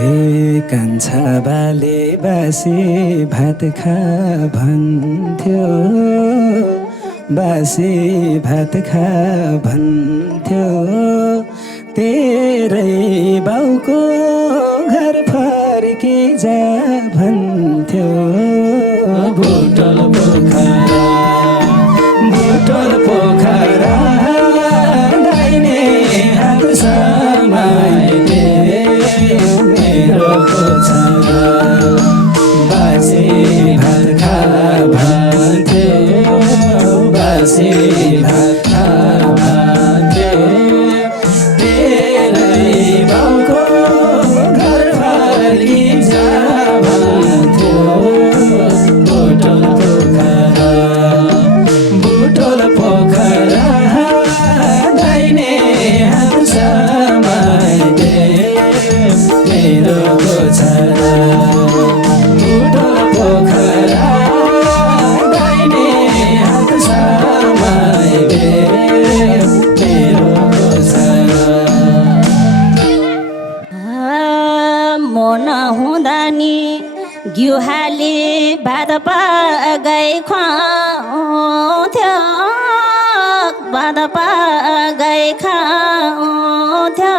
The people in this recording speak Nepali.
हे कान्छा बाले बासी भात खा भन्थ्यो, बासी भात खा भन्थ्यो। तेरै बाउको घर फर्की जा भन्थ्यो। बुटोल पोखरा, बुटोल पोखरा दाहिने हात समाइदे मेरो छोरा। बासी भात खा भन्थ्यो, बासी भात खा भन्थ्यो। तेरै बाउको घर फर्की जा भन्थ्यो। बुटोल पोखरा, बुटोल पोखरा दाहिने हात समाइदे मेरो छोरा। बुटोल पोखरा दाहिने हात समाइदे मेरो छोरा। मन हुँदा नि घिउहाली भात पागै खुवाउँथ्यो, भात पागै खुवाउँथ्यो।